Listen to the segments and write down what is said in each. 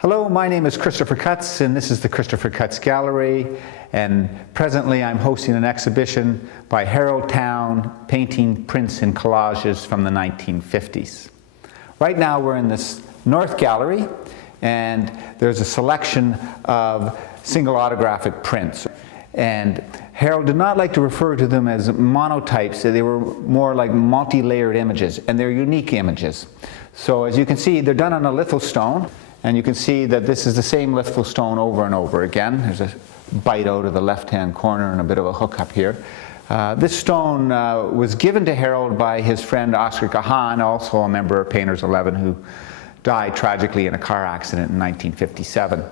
Hello, my name is Christopher Cutts, and this is the Christopher Cutts Gallery, and presently I'm hosting an exhibition by Harold Town painting prints and collages from the 1950s. Right now we're in this North Gallery, and there's a selection of single autographic prints. And Harold did not like to refer to them as monotypes. They were more like multi-layered images, and they're unique images. So as you can see, they're done on a lithostone, and you can see that this is the same lithostone over and over again. There's a bite out of the left-hand corner and a bit of a hook up here. This stone was given to Harold by his friend Oscar Gahan, also a member of Painters 11, who died tragically in a car accident in 1957.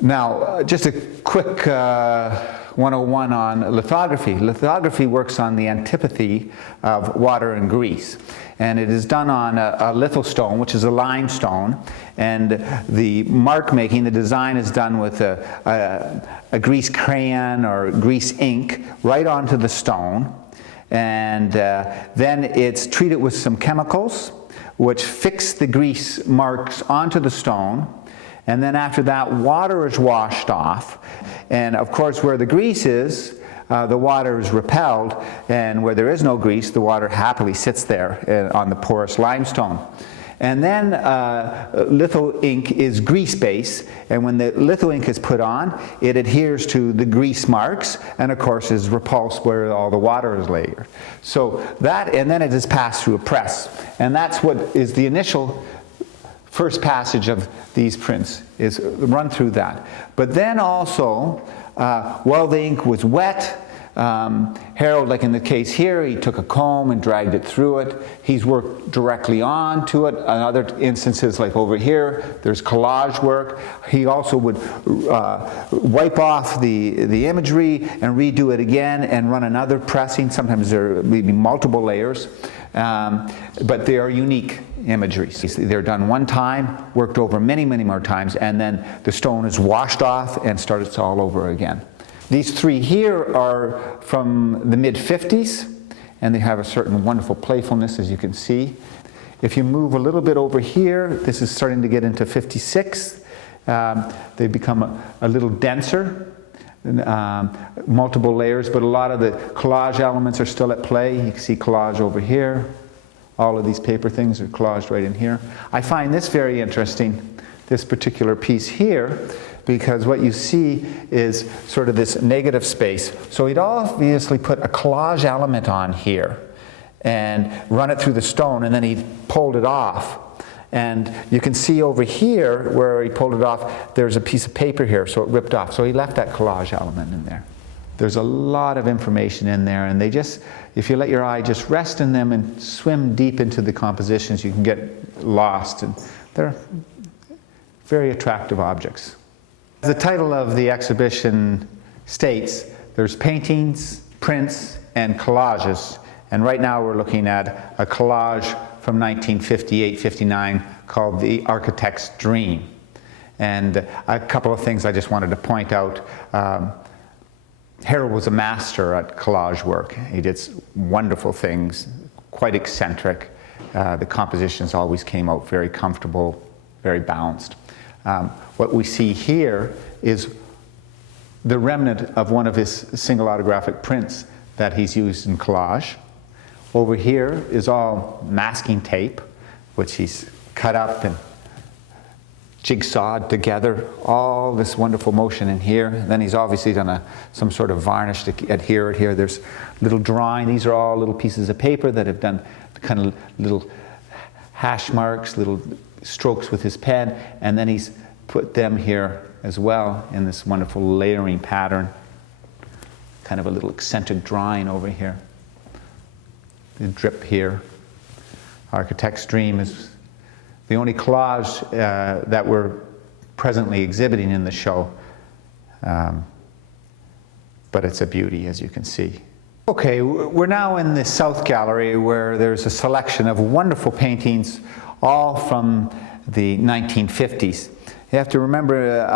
Now, just a quick 101 on lithography. Lithography works on the antipathy of water and grease. And it is done on a lithostone, which is a limestone. And the mark making, the design is done with a grease crayon or grease ink right onto the stone. And then it's treated with some chemicals, which fix the grease marks onto the stone. And then after that, water is washed off. And of course, where the grease is, the water is repelled. And where there is no grease, the water happily sits there on the porous limestone. And then litho ink is grease base. And when the litho ink is put on, it adheres to the grease marks. And of course, is repulsed where all the water is layered. So that, and then it is passed through a press. And that's what is the initial first passage of these prints, is run through that. But then also, while the ink was wet, Harold, like in the case here, he took a comb and dragged it through it. He's worked directly onto it. In other instances, like over here, there's collage work. He also would wipe off the imagery and redo it again and run another pressing. Sometimes there may be multiple layers, but they are unique imageries. They're done one time, worked over many, many more times, and then the stone is washed off and starts all over again. These three here are from the mid-50s, and they have a certain wonderful playfulness, as you can see. If you move a little bit over here, this is starting to get into 56. They become a little denser, multiple layers, but a lot of the collage elements are still at play. You can see collage over here. All of these paper things are collaged right in here. I find this very interesting, this particular piece here, because what you see is sort of this negative space. So he'd obviously put a collage element on here and run it through the stone, and then he pulled it off. And you can see over here where he pulled it off, there's a piece of paper here, so it ripped off. So he left that collage element in there. There's a lot of information in there, and they just, if you let your eye just rest in them and swim deep into the compositions, you can get lost. And they're very attractive objects. The title of the exhibition states there's paintings, prints, and collages. And right now we're looking at a collage from 1958-59 called The Architect's Dream. And a couple of things I just wanted to point out. Harold was a master at collage work. He did wonderful things, quite eccentric. The compositions always came out very comfortable, very balanced. What we see here is the remnant of one of his single autographic prints that he's used in collage. Over here is all masking tape, which he's cut up and jigsawed together, all this wonderful motion in here. Then he's obviously done some sort of varnish to adhere it here. There's little drawing. These are all little pieces of paper that have done kind of little hash marks, little strokes with his pen, and then he's put them here as well in this wonderful layering pattern. Kind of a little eccentric drawing over here. The drip here. Architect's Dream is the only collage that we're presently exhibiting in the show, but it's a beauty, as you can see. Okay, we're now in the South Gallery, where there's a selection of wonderful paintings, all from the 1950s. You have to remember,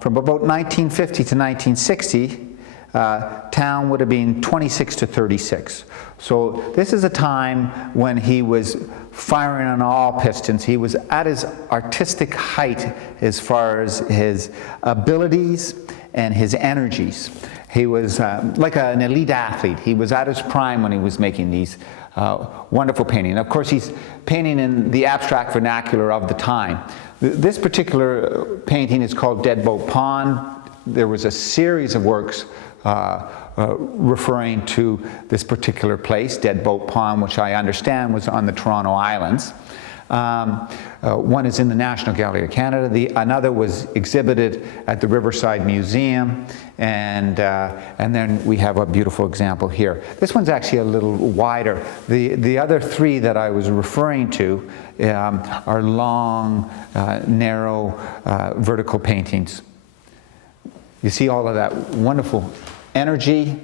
from about 1950 to 1960, town would have been 26 to 36. So this is a time when he was firing on all pistons. He was at his artistic height as far as his abilities and his energies. He was like an elite athlete. He was at his prime when he was making these wonderful painting. Of course, he's painting in the abstract vernacular of the time. This particular painting is called Dead Boat Pond. There was a series of works referring to this particular place, Dead Boat Pond, which I understand was on the Toronto Islands. One is in the National Gallery of Canada. Another was exhibited at the Riverside Museum, and then we have a beautiful example here. This one's actually a little wider. The other three that I was referring to are long, narrow, vertical paintings. You see all of that wonderful energy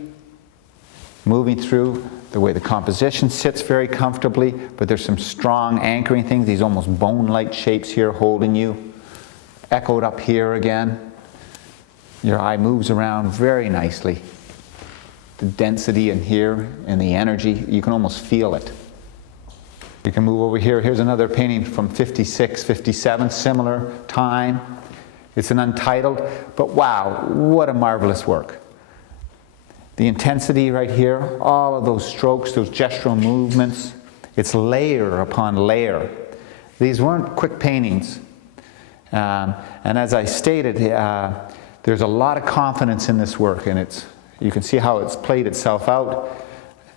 moving through, the way the composition sits very comfortably, but there's some strong anchoring things, these almost bone-like shapes here holding you. Echoed up here again. Your eye moves around very nicely. The density in here and the energy, you can almost feel it. You can move over here. Here's another painting from 56, 57, similar time. It's an untitled, but wow, what a marvelous work. The intensity right here, all of those strokes, those gestural movements, it's layer upon layer. These weren't quick paintings. And as I stated, there's a lot of confidence in this work, and you can see how it's played itself out.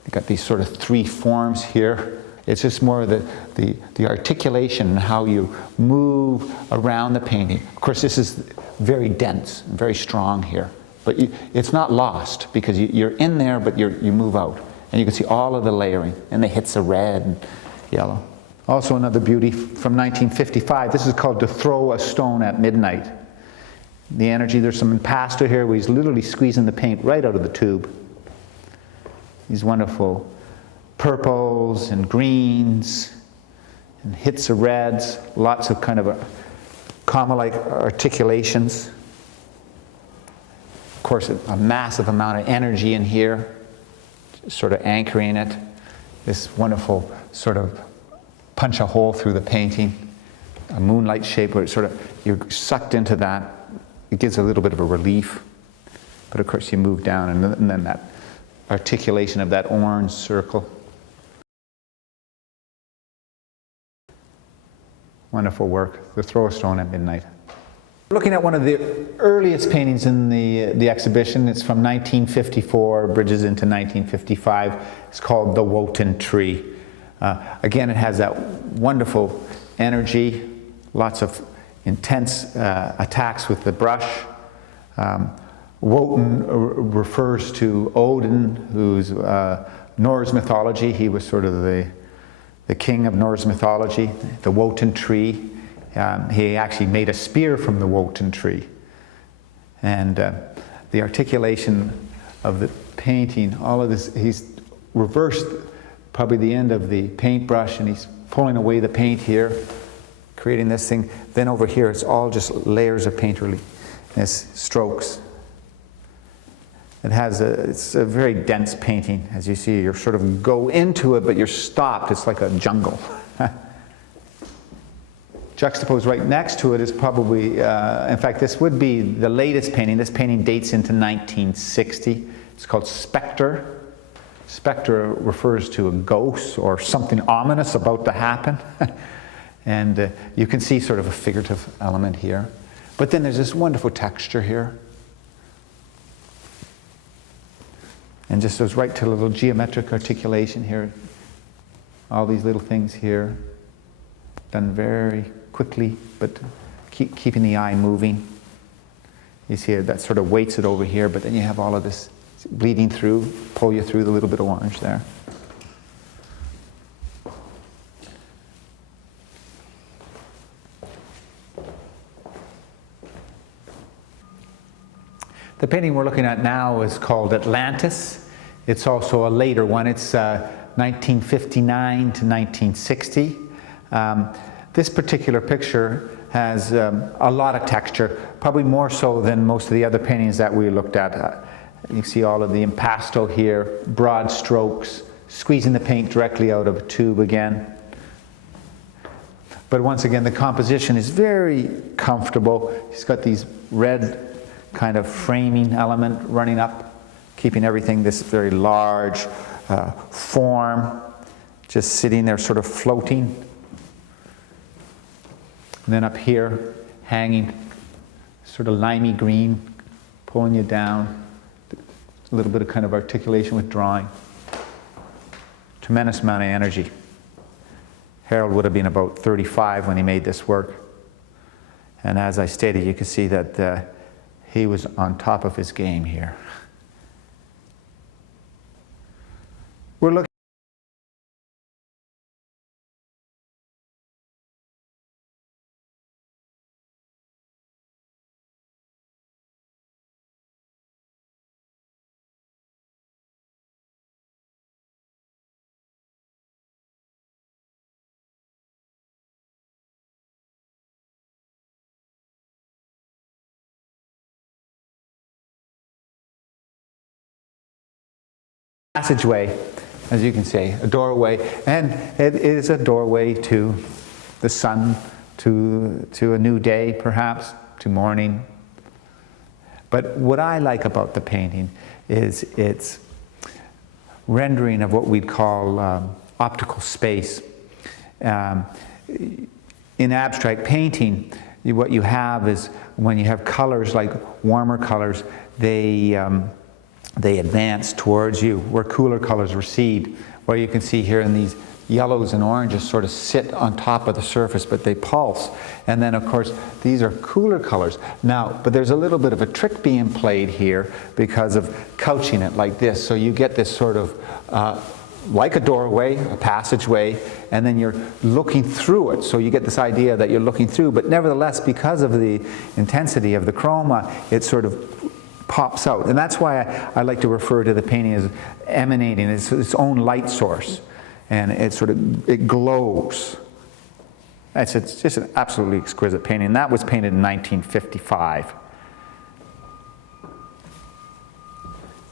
You've got these sort of three forms here. It's just more the articulation and how you move around the painting. Of course, this is very dense, very strong here. But it's not lost because you're in there, but you move out. And you can see all of the layering and the hits of red and yellow. Also another beauty from 1955. This is called To Throw a Stone at Midnight. The energy, there's some impasto here where he's literally squeezing the paint right out of the tube. These wonderful purples and greens and hits of reds, lots of kind of comma-like articulations. Of course, a massive amount of energy in here, sort of anchoring it. This wonderful sort of punch a hole through the painting, a moonlight shape where you're sucked into that. It gives a little bit of a relief. But of course you move down and then that articulation of that orange circle. Wonderful work, To Throw a Stone at Midnight. Looking at one of the earliest paintings in the exhibition, it's from 1954, bridges into 1955. It's called The Wotan Tree. Again, it has that wonderful energy, lots of intense attacks with the brush. Wotan refers to Odin, who's Norse mythology. He was sort of the king of Norse mythology, the Wotan Tree. He actually made a spear from the Wotan tree. And the articulation of the painting, all of this, he's reversed probably the end of the paintbrush and he's pulling away the paint here, creating this thing. Then over here, it's all just layers of paint relief. It's strokes. It's a very dense painting. As you see, you sort of go into it, but you're stopped. It's like a jungle. Juxtaposed right next to it is probably, in fact, this would be the latest painting. This painting dates into 1960. It's called Spectre. Spectre refers to a ghost or something ominous about to happen. And you can see sort of a figurative element here. But then there's this wonderful texture here. And just goes right to a little geometric articulation here. All these little things here, done very quickly, but keeping the eye moving. You see that sort of weights it over here, but then you have all of this bleeding through, pull you through the little bit of orange there. The painting we're looking at now is called Atlantis. It's also a later one. It's 1959 to 1960. This particular picture has a lot of texture, probably more so than most of the other paintings that we looked at. You see all of the impasto here, broad strokes, squeezing the paint directly out of a tube again. But once again, the composition is very comfortable. He's got these red kind of framing element running up, keeping everything this very large form, just sitting there sort of floating. And then up here, hanging, sort of limey green, pulling you down. A little bit of kind of articulation with drawing. Tremendous amount of energy. Harold would have been about 35 when he made this work. And as I stated, you can see that he was on top of his game here. We're looking passageway, as you can see, a doorway, and it is a doorway to the sun, to a new day perhaps, to morning. But what I like about the painting is its rendering of what we'd call optical space. In abstract painting, what you have is when you have colors like warmer colors, they advance towards you, where cooler colors recede. Where you can see here in these yellows and oranges sort of sit on top of the surface, but they pulse. And then of course, these are cooler colors. Now, but there's a little bit of a trick being played here because of couching it like this. So you get this sort of, like a doorway, a passageway, and then you're looking through it. So you get this idea that you're looking through, but nevertheless, because of the intensity of the chroma, it sort of pops out. And that's why I like to refer to the painting as emanating. It's its own light source. And it glows. It's just an absolutely exquisite painting. That was painted in 1955.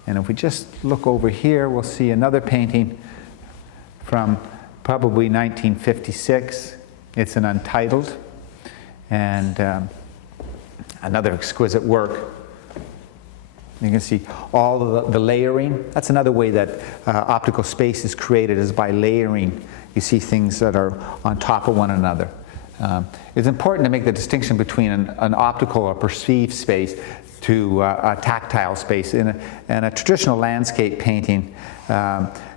And if we just look over here, we'll see another painting from probably 1956. It's an Untitled, and another exquisite work. You can see all the layering. That's another way that optical space is created, is by layering. You see things that are on top of one another. It's important to make the distinction between an optical or perceived space to a tactile space. In a traditional landscape painting,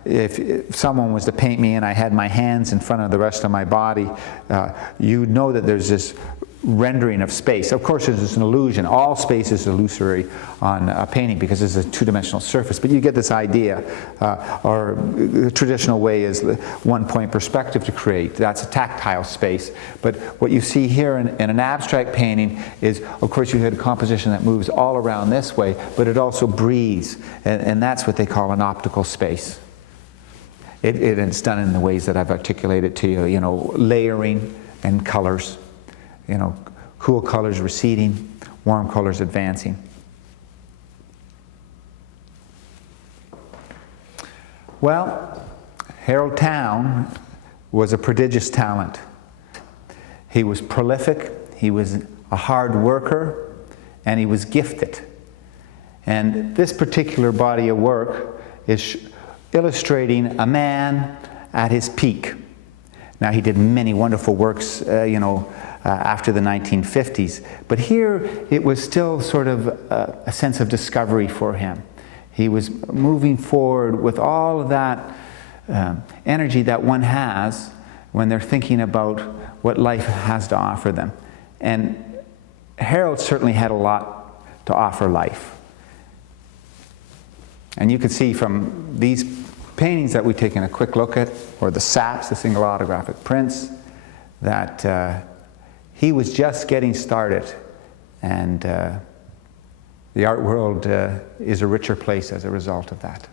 if someone was to paint me and I had my hands in front of the rest of my body, you'd know that there's this rendering of space. Of course, it's an illusion. All space is illusory on a painting because it's a two-dimensional surface, but you get this idea. Or the traditional way is the one-point perspective to create. That's a tactile space. But what you see here in an abstract painting is, of course, you had a composition that moves all around this way, but it also breathes, and that's what they call an optical space. It's done in the ways that I've articulated to you, layering and colors. Cool colors receding, warm colors advancing. Well, Harold Town was a prodigious talent. He was prolific, he was a hard worker, and he was gifted. And this particular body of work is illustrating a man at his peak. Now, he did many wonderful works, after the 1950s. But here, it was still sort of a sense of discovery for him. He was moving forward with all of that energy that one has when they're thinking about what life has to offer them. And Harold certainly had a lot to offer life. And you can see from these paintings that we've taken a quick look at, or the SAPs, the single autographic prints, that he was just getting started, and the art world is a richer place as a result of that.